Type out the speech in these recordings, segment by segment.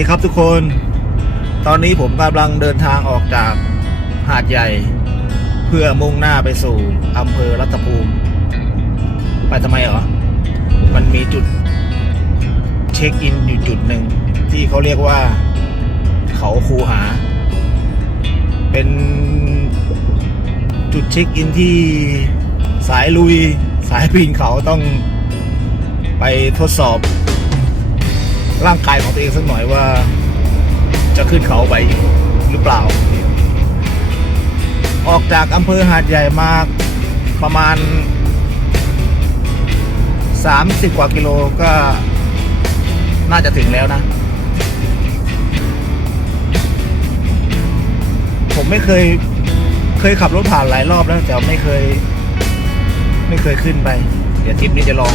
วัสดีครับทุกคน ตอนนี้ผมกำลังเดินทางออกจากหาดใหญ่ เพื่อมุ่งหน้าไปสู่อำเภอรัตภูมิ ไปทำไมเหรอ มันมีจุดเช็คอินอยู่จุดหนึ่งที่เขาเรียกว่า เขาคูหา เป็นจุดเช็คอินที่สายลุยสายปีนเขาต้องไปทดสอบ ร่างกายของตัวเองสักหน่อยว่า จะขึ้นเขาไปหรือเปล่า ออกจากอำเภอหาดใหญ่มาประมาณ 30 กว่ากิโลก็น่าจะถึงแล้วนะ ผมไม่เคยเคยขับรถผ่านหลายรอบแล้วแต่ไม่เคย ไม่เคยขึ้นไป เดี๋ยวทริปนี้จะลอง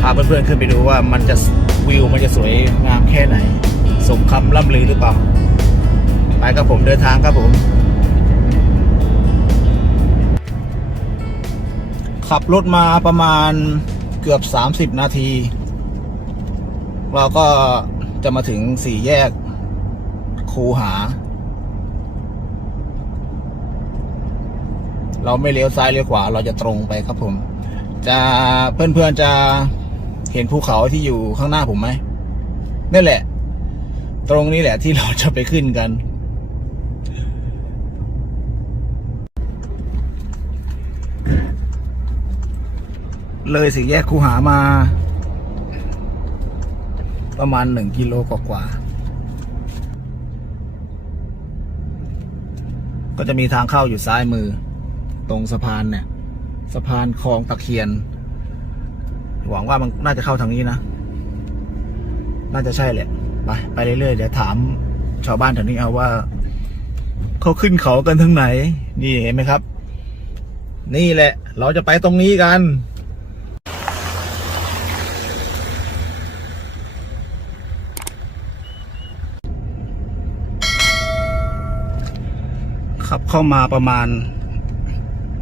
พาเพื่อนๆขึ้นไปดูว่ามันจะ วิวมันจะสวยงามแค่ไหน สมคำล่ำลือหรือเปล่า ไปกับผมเดินทางครับผม ขับรถมาประมาณเกือบ 30 นาที เราก็จะมาถึงสี่แยก คูหา เราไม่เลี้ยวซ้ายเลี้ยวขวา เราจะตรงไปครับผม จะเพื่อนๆจะ เห็นภูเขาที่อยู่ข้างหน้าผมไหมนั่นแหละ ตรงนี้แหละที่เราจะไปขึ้นกัน เลยสี่แยกคูหามา ประมาณหนึ่งกิโลกว่าๆก็จะมีทางเข้าอยู่ซ้ายมือ ตรงสะพานเนี่ย สะพานคลองตะเคียน หวังว่ามันน่าจะเข้าทางนี้นะ น่าจะใช่แหละไปไปเรื่อยๆเดี๋ยวถามชาวบ้านแถวนี้เอาว่าเขาขึ้นเขากันทางไหน นี่เห็นไหมครับ นี่แหละ เราจะไปตรงนี้กันขับเข้ามาประมาณ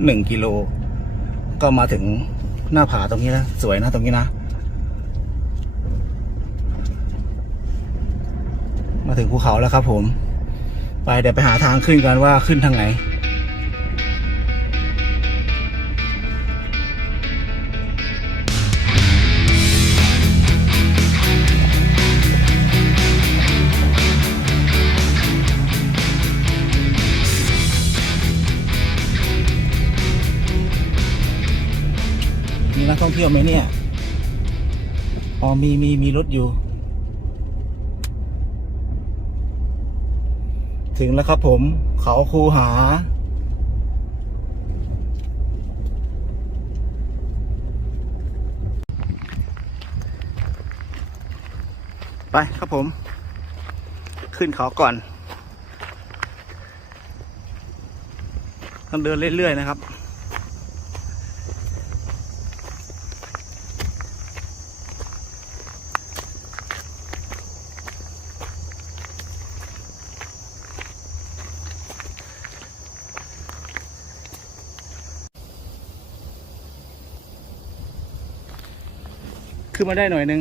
หนึ่งกิโล ก็มาถึง หน้าผาตรงนี้นะสวยนะตรงนี้นะมาถึงภูเขาแล้วครับผม ไปเดี๋ยวไปหาทางขึ้นกันว่าขึ้นทางไหน มีนักท่องเที่ยวไหมเนี่ยอ๋อมีมีมีรถอยู่ ถึงแล้วครับผมเขาคูหา ไปครับผม ขึ้นเขาก่อนต้องเดินเรื่อยๆนะครับ ขึ้นมาได้หน่อยนึง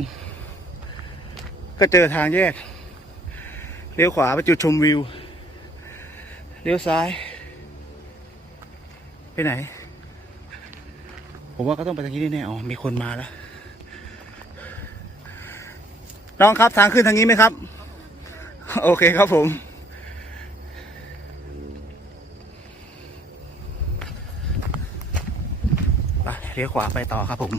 ก็เจอทางแยก เลี้ยวขวาไปจุดชมวิว เลี้ยวซ้าย ไปไหน ผมว่าก็ต้องไปทางนี้แน่ๆอ๋อ มีคนมาแล้ว น้องครับทางขึ้นทางนี้ไหมครับ โอเคครับผมไปเลี้ยวขวาไปต่อครับผม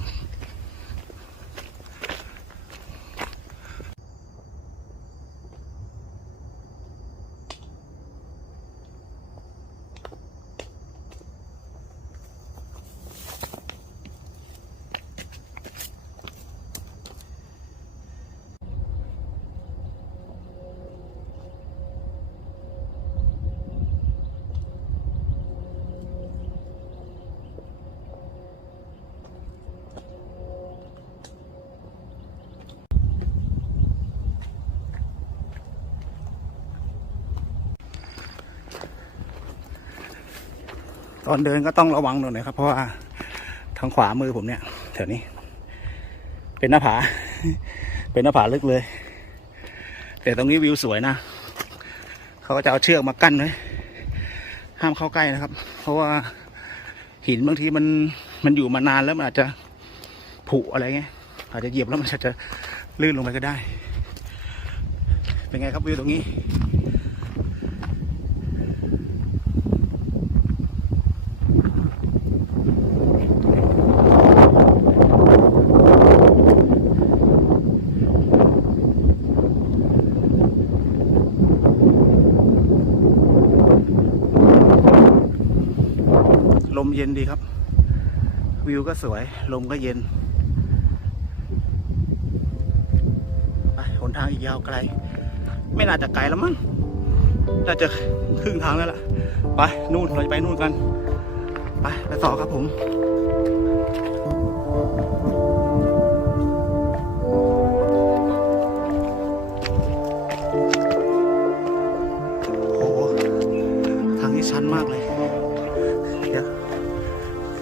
อนเดินก็ต้องระวังหน่อยนะครับ เพราะว่าทางขวามือผมเนี่ยแถวนี้ เป็นหน้าผา เป็นหน้าผาลึกเลย แต่ตรงนี้วิวสวยนะเขาก็จะเอาเชือกมากั้นไว้ห้ามเข้าใกล้นะครับ เพราะว่าหินบางทีมันมันอยู่มานานแล้วมันอาจจะผุอะไรเงี้ยอาจจะเหยียบแล้วมันอาจจะลื่นลงไปก็ได้ เป็นไงครับวิวตรงนี้ เย็นดีครับ วิวก็สวย ลมก็เย็นไปหนทางอีกยาวไกล ไม่น่าจะไกลแล้วมั้งน่าจะครึ่งทางแล้วล่ะ ไป นู่นเราจะไปนู่นกัน ไปไปต่อครับผมโอ้โหทางนี้ชันมากเลย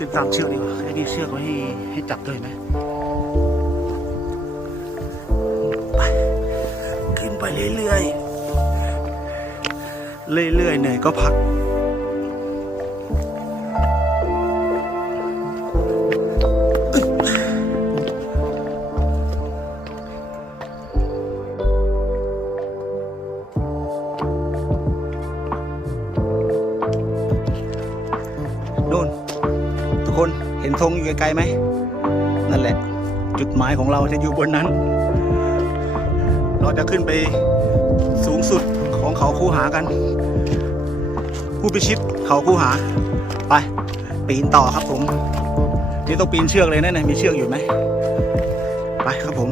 ขึ้นตามเชือกดีกว่าไอ้นี่เชือกไว้ให้ให้จับด้วยไหมไปขึ้นไปเรื่อยๆเรื่อยๆเหนื่อยก็พัก นเห็นธงอยู่ไกลๆไหม นั่นแหละ จุดหมายของเราจะอยู่บนนั้น เราจะขึ้นไปสูงสุดของเขาคู่หากัน ผู้พิชิตเขาคู่หา ไป ปีนต่อครับผม นี่ต้องปีนเชือกเลยนะเนี่ยมีเชือกอยู่ไหมไปครับผม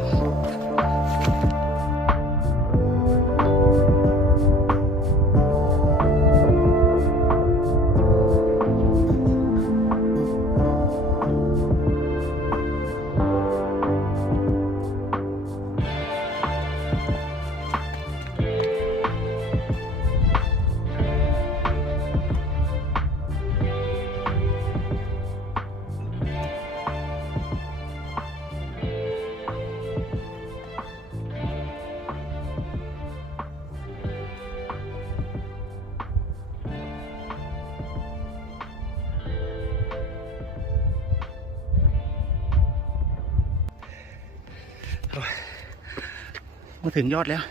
มาถึงยอดแล้ว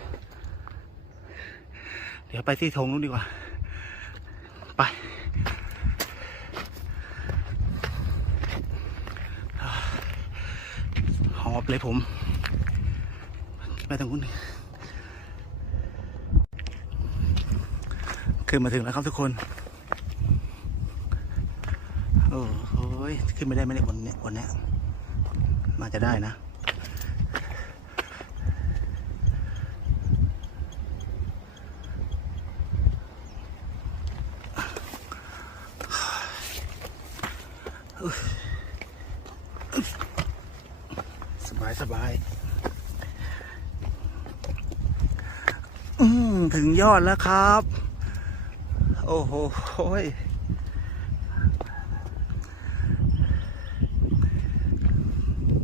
เดี๋ยวไปที่ธงนู้นดีกว่า ไปหอบเลยผม ไปทางนู้นขึ้นมาถึงแล้วครับทุกคน โอ้โหยขึ้นไม่ได้ไมเนี่ยบนเนี้ยบนเนี้ยมาจะได้นะ สบายสบาย อืม ถึงยอดแล้วครับ โอ้โหโอ้ย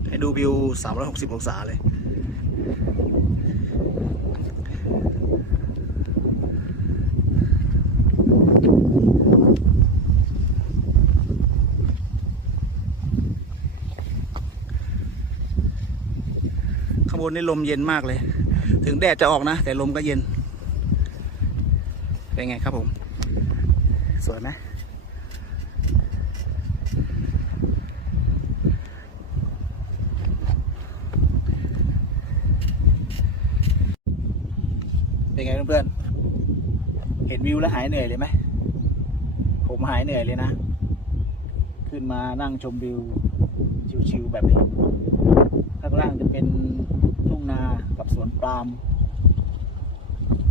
ให้ดูวิว 360 องศาเลย ข้างบนนี่ลมเย็นมากเลย ถึงแดดจะออกนะ แต่ลมก็เย็น เป็นไงครับผม สวยไหมเป็นไงเพื่อนๆ เห็นวิวแล้วหายเหนื่อยเลยไหม ผมหายเหนื่อยเลยนะ ขึ้นมานั่งชมวิว ชิวๆแบบนี้ ข้างล่างจะเป็นทุ่งนากับสวนปาล์ม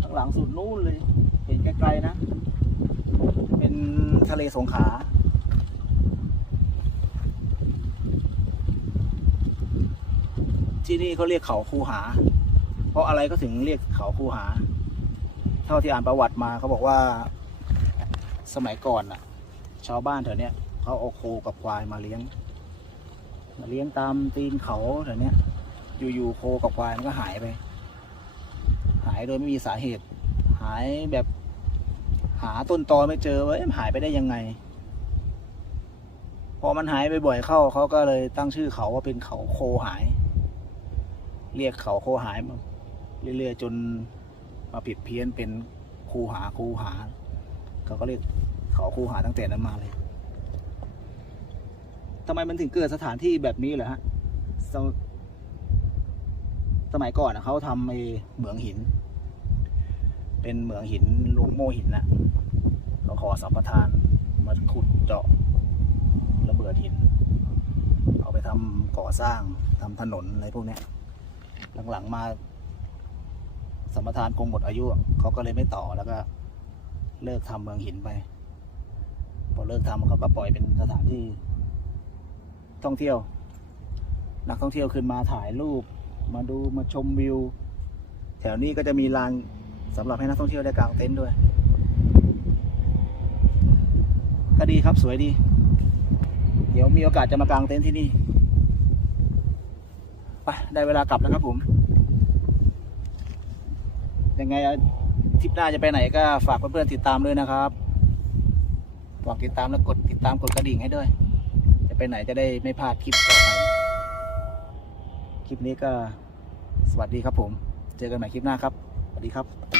ข้างหลังสุดนู้นเลย ไกลๆนะ เป็นทะเลสงขลาที่นี่เขาเรียกเขาคูหา เพราะอะไรก็ถึงเรียกเขาคูหา เท่าที่อ่านประวัติมาเขาบอกว่าสมัยก่อนน่ะ ชาวบ้านแถวเนี้ยเขาเอาโคกับควายมาเลี้ยง มาเลี้ยงตามตีนเขาแถวเนี้ย อยู่ๆโคกับควายมันก็หายไป หายโดยไม่มีสาเหตุ หายแบบ หาต้นตอไม่เจอว่าเอ๊ะหายไปได้ยังไง พอมันหายไปบ่อยเข้าเขาก็เลยตั้งชื่อเขาว่าเป็นเขาโคหาย เรียกเขาโคหายมาเรื่อยๆจนมาผิดเพี้ยนเป็นคูหาคูหาเขาก็เรียกเขาคูหาตั้งแต่นั้นมาเลยทำไมมันถึงเกิดสถานที่แบบนี้เหรอฮะสมสมัยก่อนเขาทำเหมืองหิน เป็นเหมืองหินลวงโมหินนะเขาขอสัมปทานมาขุดเจาะระเบิดหิน เอาไปทำก่อสร้างทำถนนอะไรพวกนี้หลังๆมาสัมปทานคงหมดอายุเขาก็เลยไม่ต่อแล้วก็เลิกทำเมืองหินไป พอเลิกทำเขาก็ปล่อยเป็นสถานที่ท่องเที่ยว นักท่องเที่ยวขึ้นมาถ่ายรูป มาดูมาชมวิว แถวนี้ก็จะมีลาน สำหรับให้นักท่องเที่ยวได้กางเต็นท์ด้วย ก็ดีครับสวยดี เดี๋ยวมีโอกาสจะมากางเต็นท์ที่นี่ไปได้เวลากลับแล้วครับผม ยังไงทริปหน้าจะไปไหนก็ฝากเพื่อนๆติดตามด้วยนะครับ ฝากติดตามแล้วกดติดตามกดกระดิ่งให้ด้วย จะไปไหนจะได้ไม่พลาดคลิปต่อไป คลิปนี้ก็สวัสดีครับผม เจอกันใหม่คลิปหน้าครับ สวัสดีครับ